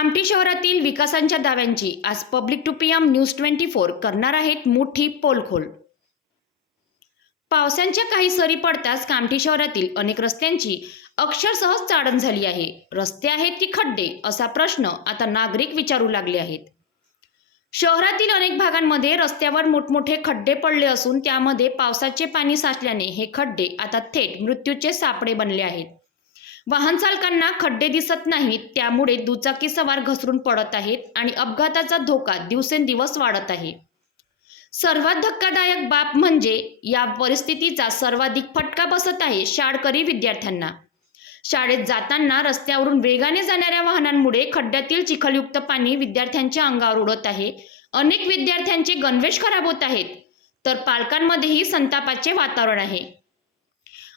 कामठी शहरातील विकासांच्या दाव्यांची आज पब्लिक टू पीएम न्यूज 24 करणार आहेत मोठी पोलखोल। पावसांच्या काही सरी पडताच कामठी शहरातील अनेक रस्त्यांची अक्षरशः चाळण झाली आहे। रस्ते आहेत की खड्डे असा प्रश्न आता नागरिक विचारू लागले आहेत। शहरातील अनेक भागांमध्ये रस्त्यावर मोठमोठे खड्डे पडले असून त्यामध्ये पावसाचे पाणी साचल्याने हे खड्डे आता थेट मृत्यूचे सापळे बनले आहेत। वाहन चालकांना खड्डे दिसत नाहीत, त्यामुळे दुचाकी सवार घसरून पडत आहेत आणि अपघाताचा धोका दिवसेंदिवस वाढत आहे। सर्वात धक्कादायक बाब म्हणजे या परिस्थितीचा सर्वाधिक फटका बसत आहे शाळकरी विद्यार्थ्यांना। शाळेत जाताना रस्त्यावरून वेगाने जाणाऱ्या वाहनांमुळे खड्ड्यातील चिखलयुक्त पाणी विद्यार्थ्यांच्या अंगावर उडत आहे। अनेक विद्यार्थ्यांचे गणवेश खराब होत आहेत, तर पालकांमध्येही संतापाचे वातावरण आहे।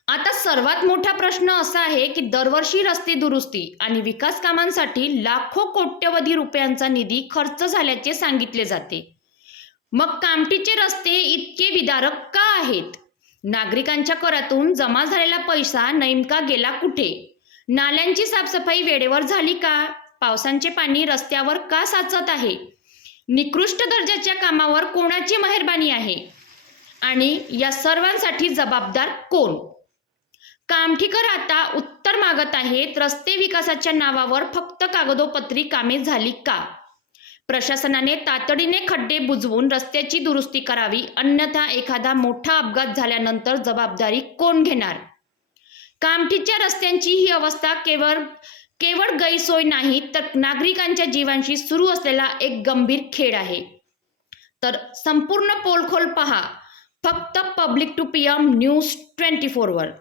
आता सर्वात मोठा प्रश्न असा आहे की दरवर्षी रस्ते दुरुस्ती आणि विकास कामांसाठी लाखो कोट्यवधी रुपयांचा निधी खर्च झाल्याचे सांगितले जाते। मग कामठीचे रस्ते इतके विदारक का आहेत? नागरिकांच्या करातून जमा झालेला पैसा नेमका गेला कुठे? नाल्यांची साफसफाई वेळेवर झाली का? पावसाचे पाणी रस्त्यावर का साचत आहे? निकृष्ट दर्जाच्या कामावर कोणाची मेहरबानी आहे आणि या सर्वांसाठी जबाबदार कोण? कामठीकर आता उत्तर मागत आहेत। रस्ते विकासाच्या नावावर फक्त कागदोपत्री कामे झाली का? प्रशासनाने तातडीने खड्डे बुजवून रस्त्याची दुरुस्ती करावी, अन्यथा एखादा मोठा अपघात झाल्यानंतर जबाबदारी कोण घेणार? कामठीच्या रस्त्यांची ही अवस्था केवळ गैरसोय नाही, तर नागरिकांच्या जीवांशी सुरू असलेला एक गंभीर खेळ आहे। तर संपूर्ण पोलखोल पहा फक्त पब्लिक टू पीएम न्यूज 24 वर।